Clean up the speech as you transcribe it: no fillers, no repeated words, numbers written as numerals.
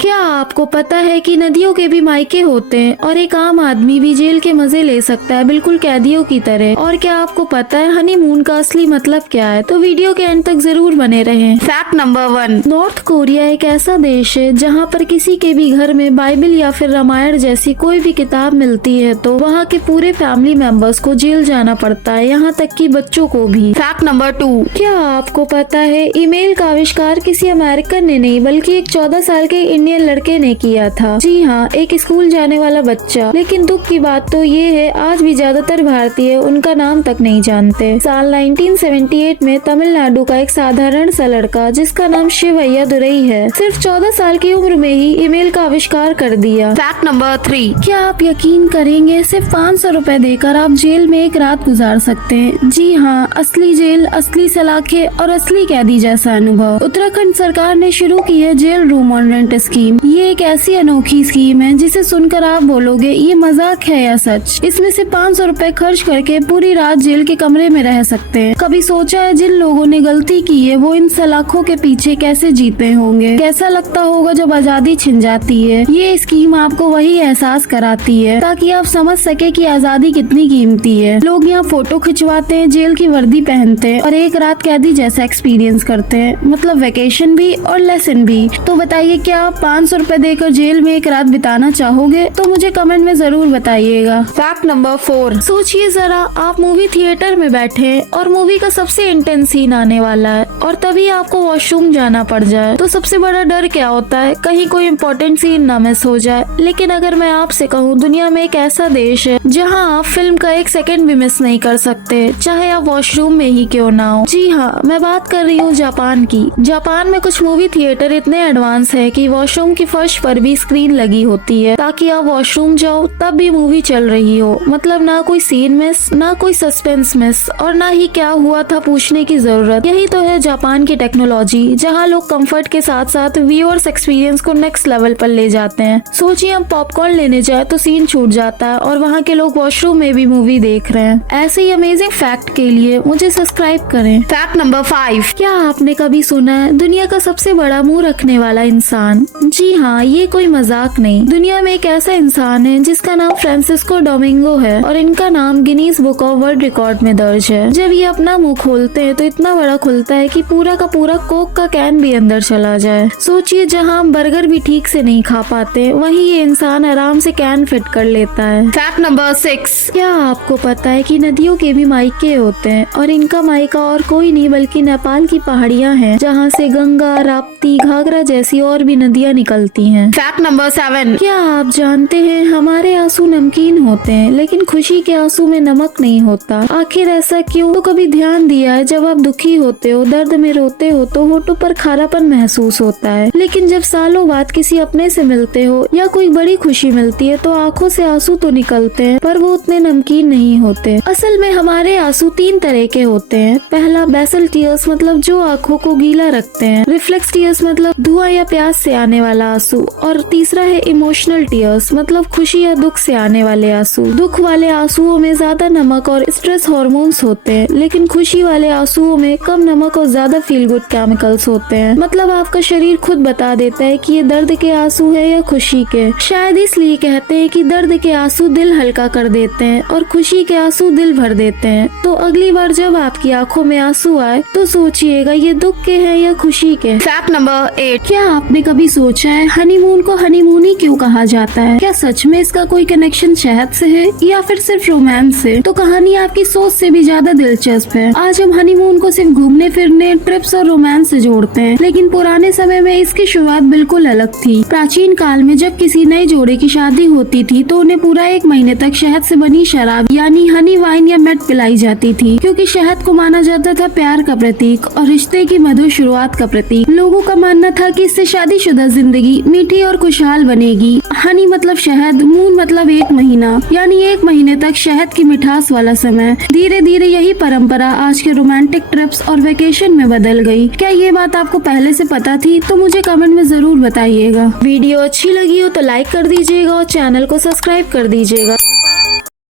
क्या आपको पता है कि नदियों के भी मायके होते हैं और एक आम आदमी भी जेल के मजे ले सकता है, बिल्कुल कैदियों की तरह। और क्या आपको पता है हनीमून का असली मतलब क्या है? तो वीडियो के एंड तक जरूर बने रहें। फैक्ट नंबर 1, नॉर्थ कोरिया एक ऐसा देश है जहाँ पर किसी के भी घर में बाइबल या फिर रामायण जैसी कोई भी किताब मिलती है तो वहाँ के पूरे फैमिली मेंबर्स को जेल जाना पड़ता है, यहाँ तक कि बच्चों को भी। फैक्ट नंबर 2, क्या आपको पता है ईमेल का आविष्कार किसी अमेरिकन ने नहीं बल्कि एक 14 साल के इंडियन लड़के ने किया था। जी हाँ, एक स्कूल जाने वाला बच्चा। लेकिन दुख की बात तो ये है आज भी ज्यादातर भारतीय उनका नाम तक नहीं जानते। साल 1978 में तमिलनाडु का एक साधारण सा लड़का जिसका नाम शिव अय्यादुरई है, सिर्फ 14 साल की उम्र में ही ईमेल का आविष्कार कर दिया। फैक्ट नंबर 3, क्या आप यकीन करेंगे सिर्फ 500 रुपए देकर आप जेल में एक रात गुजार सकते हैं। जी हाँ, असली जेल, असली सलाखें और असली कैदी जैसा अनुभव। उत्तराखंड सरकार ने शुरू की है jail room on rent scheme. ये एक ऐसी अनोखी स्कीम है जिसे सुनकर आप बोलोगे ये मजाक है या सच। इसमें से 500 रुपए खर्च करके पूरी रात जेल के कमरे में रह सकते हैं। कभी सोचा है जिन लोगों ने गलती की है वो इन सलाखों के पीछे कैसे जीते होंगे? कैसा लगता होगा जब आजादी छिन जाती है? ये स्कीम आपको वही एहसास कराती है ताकि आप समझ सके कि आजादी कितनी कीमती है। लोग यहाँ फोटो खिंचवाते हैं, जेल की वर्दी पहनते हैं और एक रात कैदी जैसा एक्सपीरियंस करते हैं, मतलब वेकेशन भी और लेसन भी। तो बताइए क्या आप 500 रुपए देकर जेल में एक रात बिताना चाहोगे? तो मुझे कमेंट में जरूर बताइएगा। फैक्ट नंबर 4, सोचिए जरा, आप मूवी थिएटर में बैठे हैं और मूवी का सबसे इंटेंस सीन आने वाला है और तभी आपको वॉशरूम जाना पड़ जाए तो सबसे बड़ा डर क्या होता है? कहीं कोई इम्पोर्टेंट सीन ना मिस हो जाए। लेकिन अगर मैं आपसे कहूँ दुनिया में एक ऐसा देश है जहाँ आप फिल्म का एक सेकंड भी मिस नहीं कर सकते, चाहे आप वॉशरूम में ही क्यों ना हो। जी हाँ, मैं बात कर रही हूँ जापान की। जापान में कुछ मूवी थिएटर इतने एडवांस है कि वॉशरूम की फर्श पर भी स्क्रीन लगी होती है ताकि आप वॉशरूम जाओ तब भी मूवी चल रही हो। मतलब ना कोई सीन मिस, ना कोई सस्पेंस मिस और ना ही क्या हुआ था पूछने की जरूरत। यही तो है जापान की टेक्नोलॉजी, जहाँ लोग कंफर्ट के साथ साथ व्यूअर्स एक्सपीरियंस को नेक्स्ट लेवल पर ले जाते हैं। सोचिए हम पॉपकॉर्न लेने जाए तो सीन छूट जाता है और वहाँ के लोग वॉशरूम में भी मूवी देख रहे हैं। ऐसे ही अमेजिंग फैक्ट के लिए मुझे सब्सक्राइब करें। फैक्ट नंबर 5, क्या आपने कभी सुना है दुनिया का सबसे बड़ा मुंह रखने वाला इंसान? जी हाँ, ये कोई मजाक नहीं। दुनिया में एक ऐसा इंसान है जिसका नाम फ्रांसिस्को डोमिंगो है और इनका नाम Guinness book of world record में दर्ज है। जब ये अपना मुंह खोलते हैं तो इतना बड़ा खुलता है कि पूरा का पूरा कोक का कैन भी अंदर चला जाए। सोचिए जहाँ हम बर्गर भी ठीक से नहीं खा पाते वहीं ये इंसान आराम से कैन फिट कर लेता है। फैक्ट नंबर 6, क्या आपको पता है कि नदियों के भी मायके होते हैं और इनका मायका और कोई नहीं बल्कि नेपाल की पहाड़ियाँ हैं जहाँ से गंगा, राप्ती, घाघरा जैसी और भी नदियाँ निकलती हैं। फैक्ट नंबर 7, क्या आप जानते हैं हमारे आंसू नमकीन होते हैं लेकिन खुशी के आंसू में नमक नहीं होता? आखिर ऐसा क्यों? तो कभी ध्यान दिया है जब आप दुखी होते हो, दर्द में रोते हो तो होठों पर खारापन महसूस होता है, लेकिन जब सालों बाद किसी अपने से मिलते हो या कोई बड़ी खुशी मिलती है तो आंखों से आंसू तो निकलते हैं पर वो उतने नमकीन नहीं होते। असल में हमारे आंसू 3 तरह के होते हैं। पहला बेसल टीयर्स, मतलब जो आंखों को गीला रखते हैं। रिफ्लेक्स टीयर्स मतलब धुआं या प्यास से आने वाला आंसू। और तीसरा है इमोशनल टीयर्स, मतलब खुशी या दुख से आने वाले आंसू। दुख वाले आंसुओं में ज्यादा नमक और स्ट्रेस हार्मोन्स होते हैं, लेकिन खुशी वाले आंसुओं में कम नमक और ज्यादा फील गुड केमिकल्स होते हैं। मतलब आपका शरीर खुद बता देता है कि ये दर्द के आंसू है या खुशी के। शायद इसलिए कहते हैं कि दर्द के आंसू दिल हल्का कर देते हैं और खुशी के आंसू दिल भर देते हैं। तो अगली बार जब आपकी आंखों में आंसू आए तो सोचिएगा ये दुख के हैं या खुशी के। फैक्ट नंबर 8, क्या आपने कभी सोचा है हनीमून को हनीमून ही क्यों कहा जाता है? क्या सच में इसका कोई कनेक्शन शहद से है या फिर सिर्फ रोमांस से? तो कहानी आपकी सोच से भी ज्यादा दिलचस्प है। आज हम हनीमून को सिर्फ घूमने फिरने, ट्रिप्स और रोमांस से जोड़ते हैं, लेकिन पुराने समय में इसकी शुरुआत बिल्कुल अलग थी। प्राचीन काल में जब किसी नए जोड़े की शादी होती थी तो उन्हें पूरा 1 महीने तक शहद से बनी शराब यानी हनी वाइन या मेड पिलाई जाती थी, क्योंकि शहद को माना जाता था प्यार का प्रतीक और रिश्ते की मधुर शुरुआत का प्रतीक। लोगों का मानना था कि इससे शादीशुदा जिंदगी मीठी और खुशहाल बनेगी। हनी मतलब शहद, मून मतलब 1 महीना, यानी 1 महीने तक शहद की मिठास वाला समय। धीरे धीरे यही परंपरा आज के रोमांटिक ट्रिप्स और वेकेशन में बदल गई। क्या ये बात आपको पहले से पता थी? तो मुझे कमेंट में जरूर बताइएगा। वीडियो अच्छी लगी हो तो लाइक कर दीजिएगा और चैनल को सब्सक्राइब कर दीजिएगा।